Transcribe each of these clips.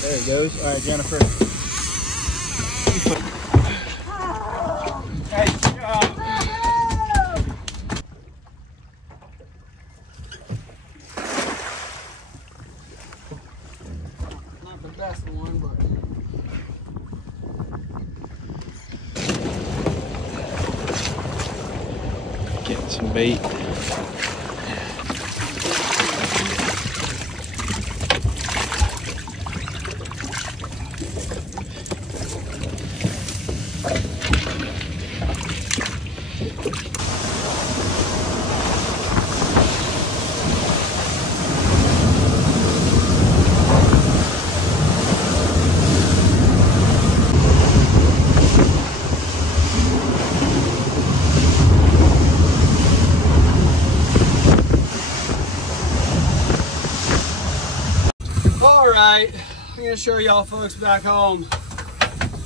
There it goes. All right, Jennifer. Nice job. Not the best one, but. Getting some bait. Alright, I'm going to show y'all folks back home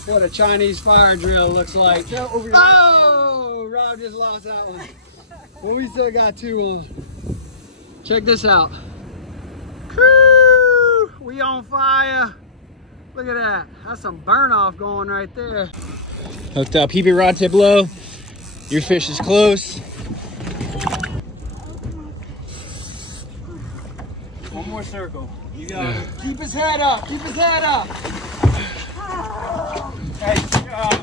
what a Chinese fire drill looks like. Oh, Rob just lost that one. Well, we still got two on. Check this out. Woo! We on fire. Look at that. That's some burn off going right there. Hooked up. Keep your rod tip low. Your fish is close. One more circle. You got it. Keep his head up. Keep his head up. Nice job.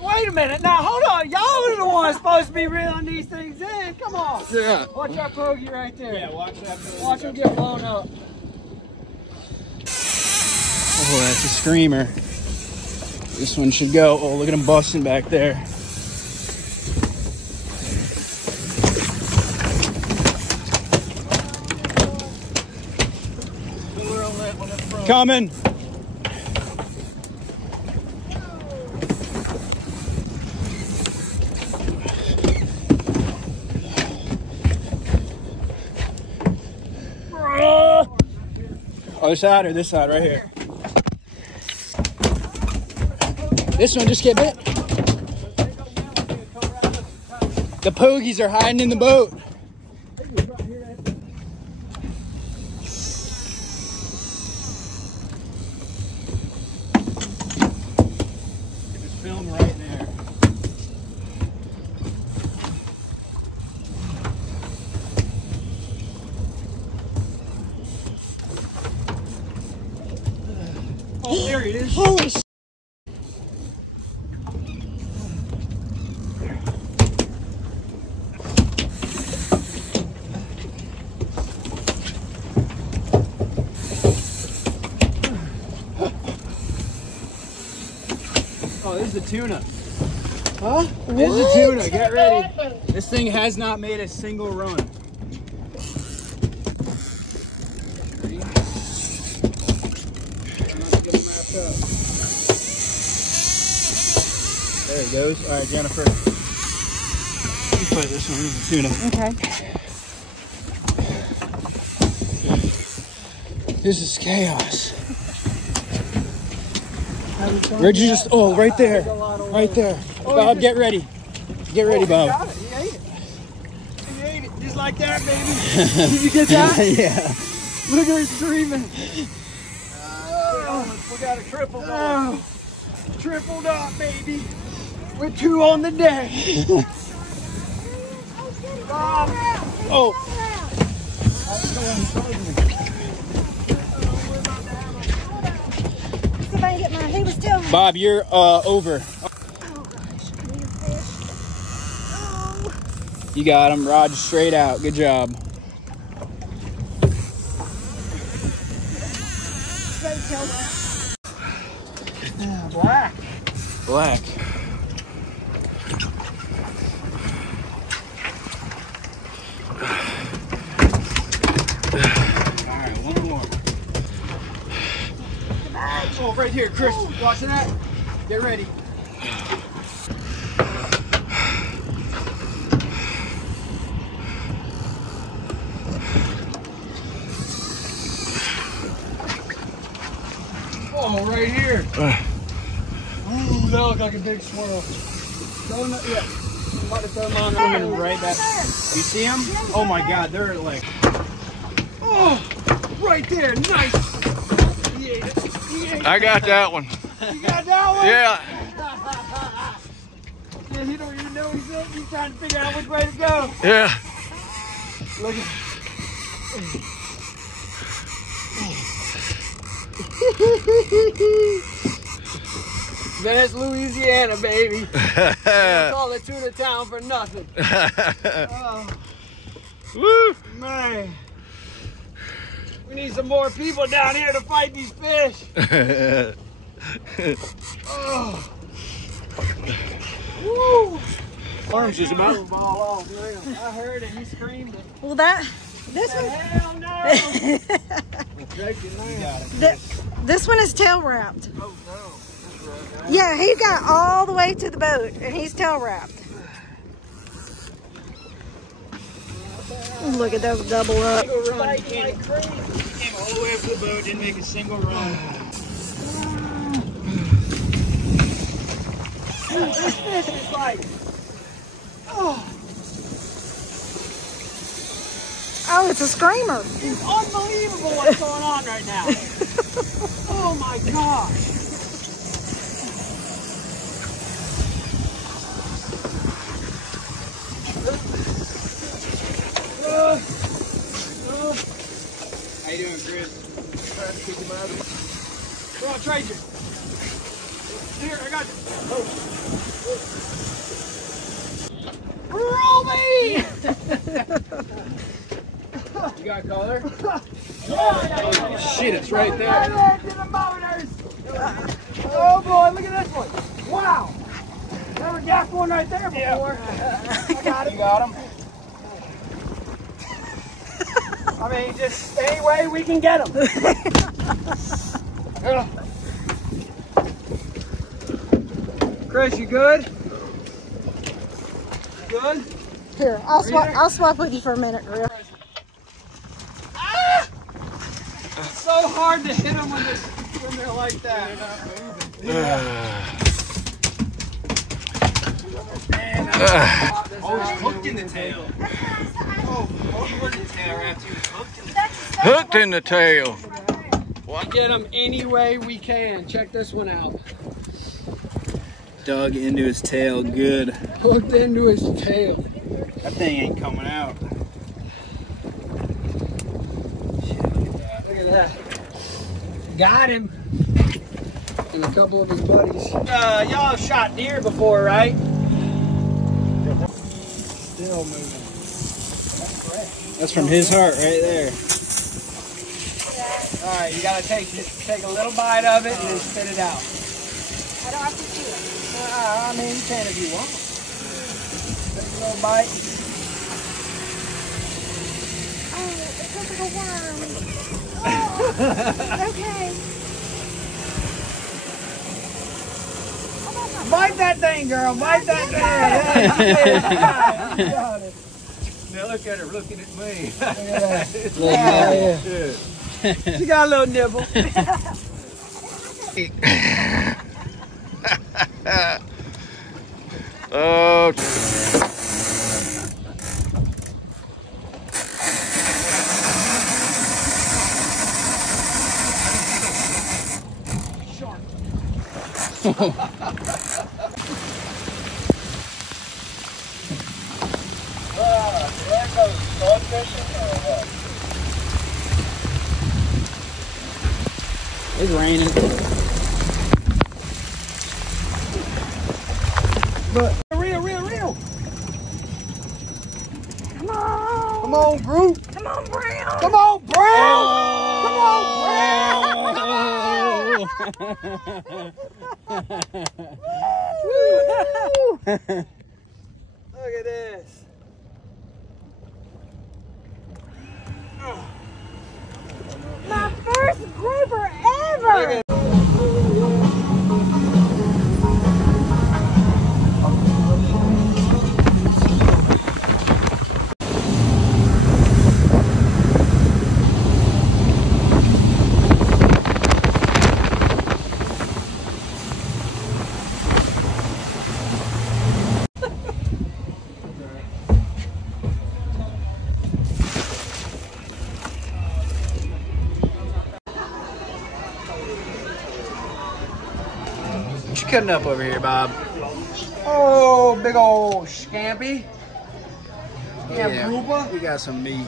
Wait a minute. Now, hold on. Y'all are the ones supposed to be reeling these things in. Come on. Yeah. Watch that bogey right there. Yeah, watch that. Watch him get blown up. Oh, that's a screamer. This one should go. Oh, look at him busting back there. Coming. Other side or this side right here? This one just get bit. The pogies are hiding in the boat. Film right there. Oh, there he is. Holy shit. Oh, this is the tuna. Huh? This is the tuna. Get ready. This thing has not made a single run. There it goes. All right, Jennifer. You put this one in the tuna. Okay. This is chaos. Where'd you just, oh, right there. Right there. Bob, get ready. Get ready, Bob. He got it. He ate it. He ate it. Just like that, baby. Did you get that? Yeah. Look at her screaming. We got a triple dog. Tripled up, baby. With two on the deck. Oh. See if I can get mine. He was still. Bob, you're over. Oh gosh, I need a fish. Oh. You got him. Rod straight out. Good job. Black. Black. Alright, one more. Oh, right here, Chris. Watching that? Get ready. Oh, right here. Ooh, that looked like a big swirl. Throw them, yeah. Might have thrown them on Right back. You see them? Oh my God, they're like. Oh, right there, nice. I got that one. You got that one? Yeah. Yeah, he don't even know he's trying to figure out which way to go. Yeah. Look at Venice, Louisiana, baby. They call it Tuna Town for nothing. Oh, Woo. man. We need some more people down here to fight these fish. Oh. Woo. Arms just about to fall off now. I heard it. He screamed it. Well, this one. Hell no. This one is tail wrapped. Oh no. Yeah, he got all the way to the boat, and he's tail wrapped. Look at those double up. Run. He came all the way up to the boat, didn't make a single run. This fish is like, oh, Oh, it's a screamer. it's unbelievable what's going on right now. Oh my gosh. How you doing, Chris? Trying to kick him out of it. Come on, Tracer. Here, I got you. Roll me! You got a color? Oh, shit, it's right there. Oh boy, look at this one. Wow. Never got one right there before. I got him. You got him? I mean, just any way we can get them. Chris, you good? Good? Here, I'll swap with you for a minute, real. Ah! It's so hard to hit them when they're like that. Oh, he's hooked in the tail. Oh, he wasn't tail wrapped, he was hooked in the tail. Hooked in the tail. We get them any way we can. Check this one out. Dug into his tail good. Hooked into his tail. That thing ain't coming out. Look at that. Got him. And a couple of his buddies. Y'all have shot deer before, right? Still moving. That's from his heart right there. All right, you gotta take a little bite of it and then spit it out. I don't have to chew it. I mean, you can if you want. Take a little bite. Oh, it looks like a worm. Oh, okay. Bite that thing, girl. Bite that thing. Yeah, you got it. Now look at her looking at me. Look at that. She got a little nibble. Oh. It's raining. But real. Come on. Come on, Groot. Come on, Brown. Come on, Brown. Come on, Brown. Look at this. My first grouper ever. cutting up over here, Bob? Oh, big old scampi. Yeah, Grouper. we got some meat.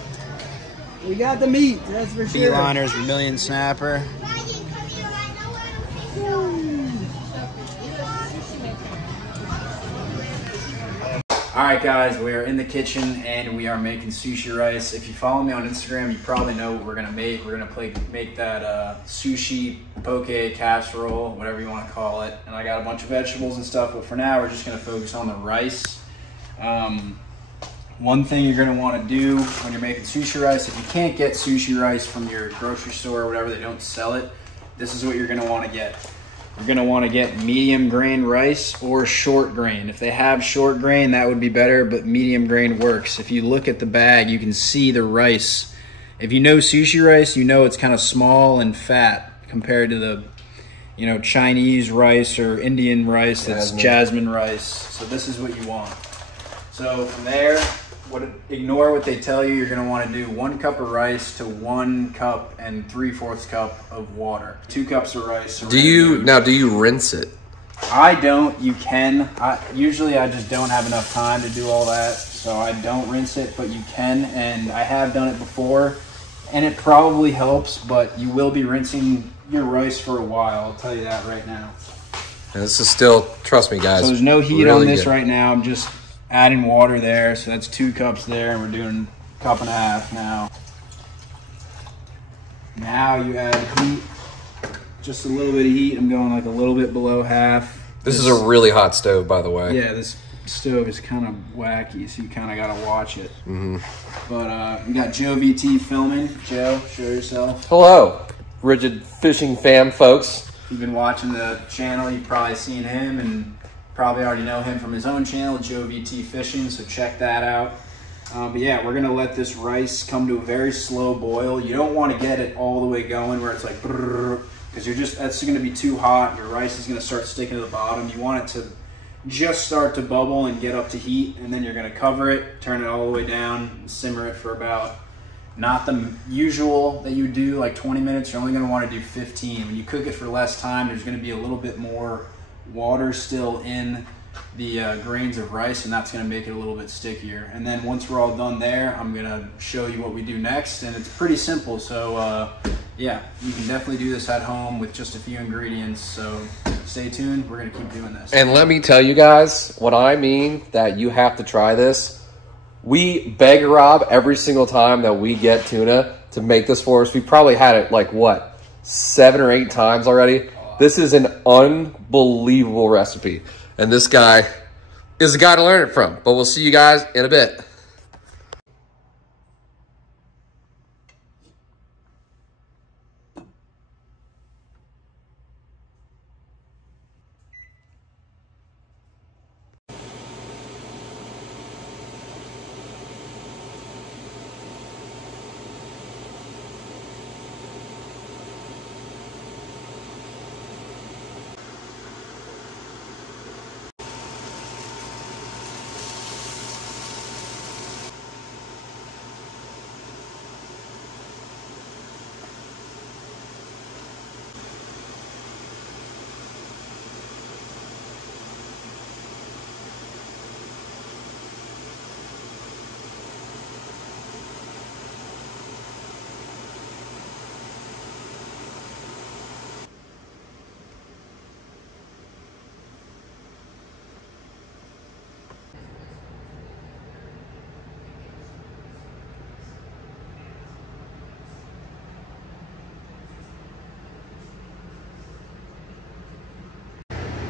We got the meat, that's for sure. Beeliners, Vermilion Snapper. All right, guys, we are in the kitchen and we are making sushi rice. If you follow me on Instagram, you probably know what we're gonna make. We're gonna make that sushi poke casserole, whatever you want to call it. And I got a bunch of vegetables and stuff, but for now, we're just gonna focus on the rice. One thing you're gonna want to do when you're making sushi rice, if you can't get sushi rice from your grocery store or whatever, they don't sell it, this is what you're gonna want to get. You're gonna want to get medium grain rice or short grain. If they have short grain, that would be better, but medium grain works. If you look at the bag, you can see the rice. If you know sushi rice, you know it's kind of small and fat compared to the, you know, Chinese rice or Indian rice that's jasmine rice. So this is what you want. So from there, ignore what they tell you. You're gonna want to do 1 cup of rice to 1 cup and 3/4 cup of water. 2 cups of rice. So do you rinse it? I don't. You can. Usually I just don't have enough time to do all that, so I don't rinse it, but you can, and I have done it before, and it probably helps, but you will be rinsing your rice for a while. I'll tell you that right now. And this is still, trust me guys. So there's no heat really on this good. right now. I'm just adding water there, so that's 2 cups there, and we're doing 1.5 cups now. Now you add heat, just a little bit of heat. I'm going like a little bit below half. This is a really hot stove, by the way. Yeah, this stove is kind of wacky, so you kind of got to watch it. But we got Joe VT filming. Joe, show yourself. Hello, Rigid Fishing fam folks. If you've been watching the channel, you've probably seen him and probably already know him from his own channel, Joe VT Fishing, so check that out. But yeah, we're gonna let this rice come to a very slow boil. You don't want to get it all the way going where it's like, because that's gonna be too hot. Your rice is gonna start sticking to the bottom. You want it to just start to bubble and get up to heat, and then you're gonna cover it, turn it all the way down, and simmer it for about, not the usual that you do, like 20 minutes. You're only gonna wanna do 15. When you cook it for less time, there's gonna be a little bit more water still in the grains of rice, and that's going to make it a little bit stickier. And then once we're all done there, I'm going to show you what we do next, and it's pretty simple. So yeah, you can definitely do this at home with just a few ingredients. So stay tuned, we're going to keep doing this. And let me tell you guys what I mean that you have to try this. We beg Rob every single time that we get tuna to make this for us. We probably had it like what, 7 or 8 times already. This is an unbelievable recipe, and this guy is the guy to learn it from. But we'll see you guys in a bit.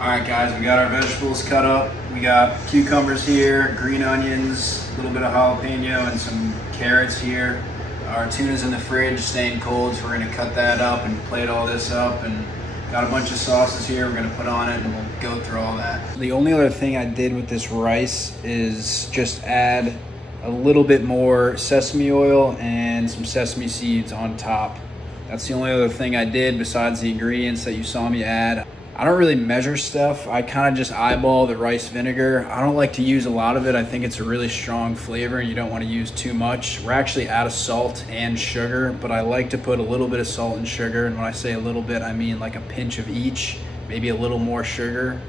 All right, guys, we got our vegetables cut up. We got cucumbers here, green onions, a little bit of jalapeno, and some carrots here. Our tuna's in the fridge, staying cold, so we're gonna cut that up and plate all this up. And got a bunch of sauces here we're gonna put on it, and we'll go through all that. The only other thing I did with this rice is just add a little bit more sesame oil and some sesame seeds on top. That's the only other thing I did besides the ingredients that you saw me add. I don't really measure stuff. I kind of just eyeball the rice vinegar. I don't like to use a lot of it. I think it's a really strong flavor and you don't want to use too much. We're actually out of salt and sugar, but I like to put a little bit of salt and sugar. And when I say a little bit, I mean like a pinch of each, maybe a little more sugar.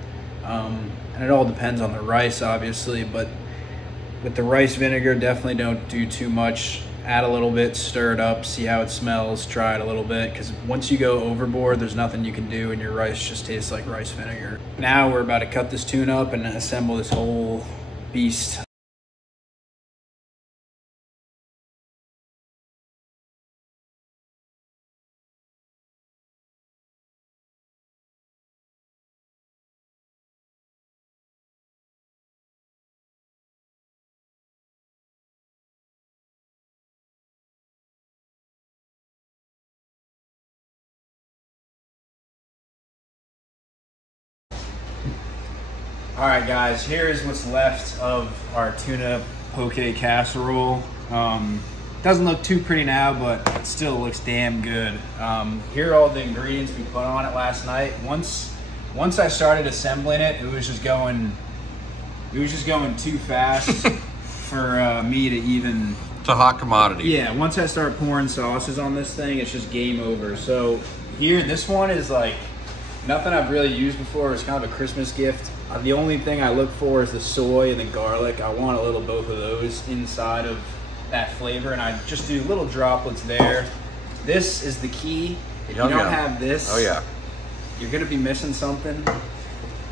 And it all depends on the rice, obviously, but with the rice vinegar, definitely don't do too much. Add a little bit, stir it up, see how it smells, try it a little bit, because once you go overboard, there's nothing you can do and your rice just tastes like rice vinegar. Now we're about to cut this tuna up and assemble this whole beast. All right, guys, here's what's left of our tuna poke casserole. Doesn't look too pretty now, but it still looks damn good. Here are all the ingredients we put on it last night. Once I started assembling it, it was just going too fast for me to even. It's a hot commodity. Yeah, once I start pouring sauces on this thing, it's just game over. So here, this one is like nothing I've really used before. It's kind of a Christmas gift. The only thing I look for is the soy and the garlic. I want a little both of those inside of that flavor, and I just do little droplets there. This is the key. If you don't have this, you're gonna be missing something.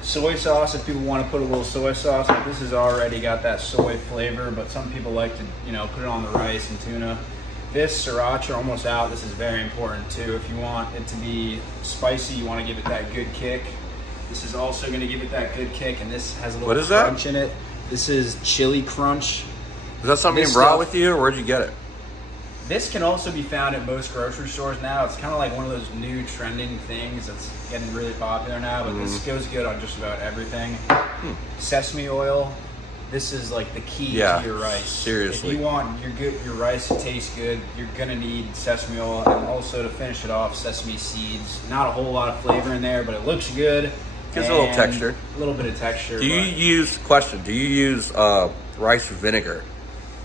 Soy sauce, if people want to put a little soy sauce, like this has already got that soy flavor, but some people like to, put it on the rice and tuna. This sriracha almost out. This is very important too. If you want it to be spicy, you want to give it that good kick. This is also going to give it that good kick, and this has a little crunch in it. This is chili crunch. Is that something you brought with you, or where'd you get it? This can also be found at most grocery stores now. It's kind of like one of those new trending things that's getting really popular now, but this goes good on just about everything. Sesame oil. This is like the key to your rice. Seriously. If you want your rice to taste good, you're gonna need sesame oil, and also to finish it off, sesame seeds. Not a whole lot of flavor in there, but it looks good. Gives a little texture. A little bit of texture. Do you use rice vinegar?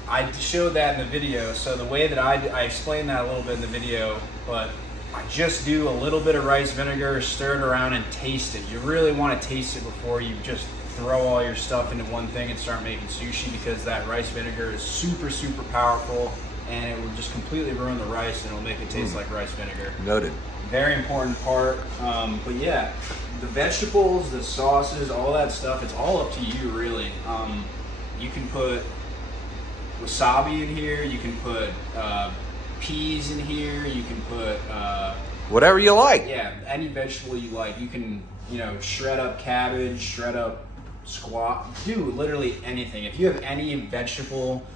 I showed that in the video. So the way that I explained that a little bit in the video, but I just do a little bit of rice vinegar, stir it around and taste it. You really want to taste it before you just throw all your stuff into one thing and start making sushi, because that rice vinegar is super, super powerful, and it will just completely ruin the rice and it'll make it taste like rice vinegar. Noted. Very important part. But yeah, the vegetables, the sauces, all that stuff, it's all up to you really. You can put wasabi in here, you can put peas in here, you can put whatever you like. Yeah, any vegetable you like. You can, shred up cabbage, shred up squash, do literally anything. If you have any vegetable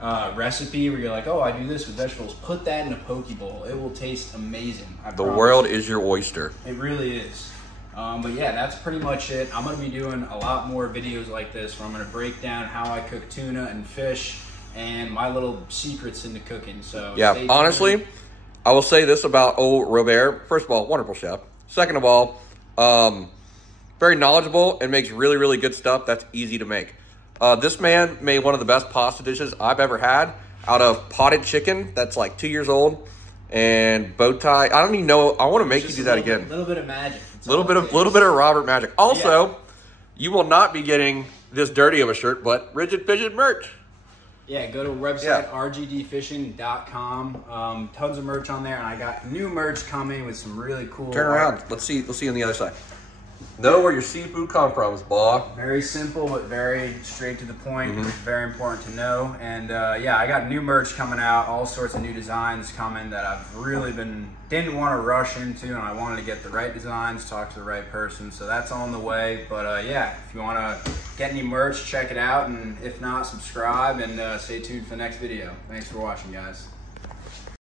recipe where you're like, oh, I do this with vegetables, put that in a poke bowl. It will taste amazing. The world is your oyster. It really is. But yeah, that's pretty much it. I'm going to be doing a lot more videos like this where I'm going to break down how I cook tuna and fish and my little secrets into cooking. So yeah, honestly, I will say this about old Robert. First of all, wonderful chef. Second of all, very knowledgeable and makes really, really good stuff that's easy to make. This man made one of the best pasta dishes I've ever had out of potted chicken that's like 2 years old and bow tie. I don't even know. I want to make you do that again. A little bit of magic. Little bit of Robert magic. Also, you will not be getting this dirty of a shirt, but Rigid Pigeon merch. Yeah, go to our website, rgdfishing.com. Tons of merch on there, and I got new merch coming with some really cool Turn around. Let's see on the other side. Know where your seafood come from, boss. Very simple, but very straight to the point. It's very important to know. And yeah, I got new merch coming out, all sorts of new designs coming that I've really didn't want to rush into, and I wanted to get the right designs, talk to the right person. So that's on the way. But yeah, if you want to get any merch, check it out. And if not, subscribe and stay tuned for the next video. Thanks for watching, guys.